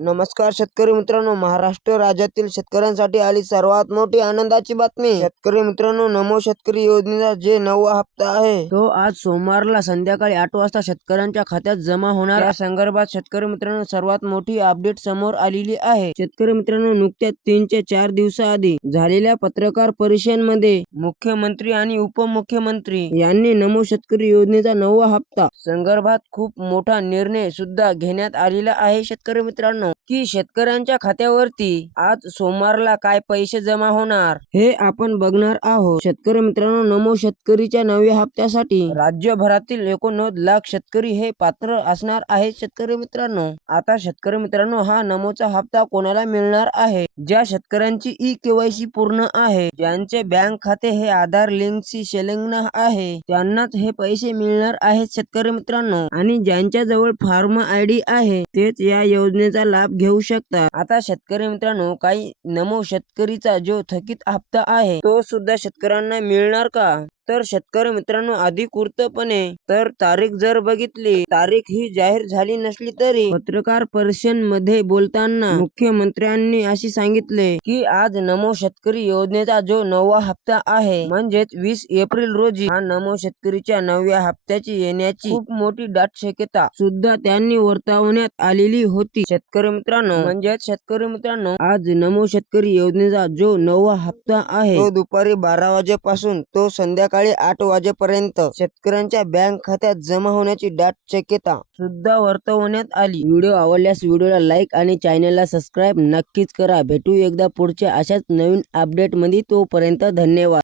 नमस्कार शेतकरी मित्रांनो, महाराष्ट्र राज्यातील शेतकऱ्यांसाठी आली सर्वात मोठी आनंदाची बातमी। शेतकरी मित्रांनो, नमो शेतकरी योजनेचा जे 9वा हप्ता आहे तो आज सोमवारला संध्याकाळी 8 वाजता शेतकऱ्यांच्या खात्यात जमा होणार। या संदर्भात शेतकरी मित्रांनो सर्वात मोठी अपडेट समोर आलेली आहे। शेतकरी मित्रांनो, नुकत्याच 3 ते 4 दिवसाआधी झालेल्या पत्रकार परिषदेमध्ये मुख्यमंत्री आणि उपमुख्यमंत्री यांनी नमो शेतकरी योजनेचा 9वा हप्ता संदर्भात खूप मोठा निर्णय सुद्धा घेण्यात आलेला आहे। शेतकरी मित्रांनो, की शेतकऱ्यांच्या खात्यावरती आज सोमवारला काय पैसे जमा होणार हे आपण बघणार आहोत। शेतकरी मित्रांनो, नमो शेतकरीच्या 9व्या हप्त्यासाठी राज्यभरातील 89 लाख शेतकरी हे पात्र असणार आहेत। शेतकरी मित्रांनो, आता शेतकरी मित्रांनो, हा नमोचा हप्ता कोणाला मिळणार आहे? ज्या शेतकऱ्यांची ई-केवायसी पूर्ण आहे, ज्यांचे बँक खाते हे आधार लिंकशी संलग्न आहे, त्यांनाच हे पैसे मिळणार आहेत। शेतकरी मित्रांनो, आणि ज्यांच्या जवळ फार्म आयडी आहे तेच या योजनेचा लाभ घेऊ शकतात। आता शेतकरी मित्रांनो, काही नमो शेतकरीचा जो थकीत हप्ता आहे तो सुद्धा शेतकऱ्यांना मिळणार का? तर शेतकरी मित्रांनो, अधिकृतपणे तर तारीख जर बघितली, तारीख ही जाहीर झाली नसली तरी पत्रकार परिषदेमध्ये बोलताना मुख्यमंत्र्यांनी अशी सांगितले की आज नमो शेतकरी योजनेचा जो 9वा हप्ता आहे म्हणजेच 20 एप्रिल रोजी हा नमो शेतकरीच्या 9व्या हप्त्याची येण्याची खूप मोठी दाट शक्यता सुद्धा त्यांनी वर्तवण्यात आलेली होती। शेतकरी मित्रांनो, म्हणजेच शेतकरी मित्रांनो, आज नमो शेतकरी योजनेचा जो 9वा हप्ता आहे तो दुपारी 12 वाजेपासून तो संध्याकाळी 8 वाजेपर्यंत शेतकऱ्यांच्या बँक खात्यात जमा होण्याची दाट शक्यता सुद्धा वर्तवण्यात आली। व्हिडिओ आवडल्यास व्हिडिओला लाईक आणि चॅनलला सबस्क्राईब नक्कीच करा। भेटू एकदा पुढच्या अशाच नवीन अपडेट मध्ये, तोपर्यंत धन्यवाद।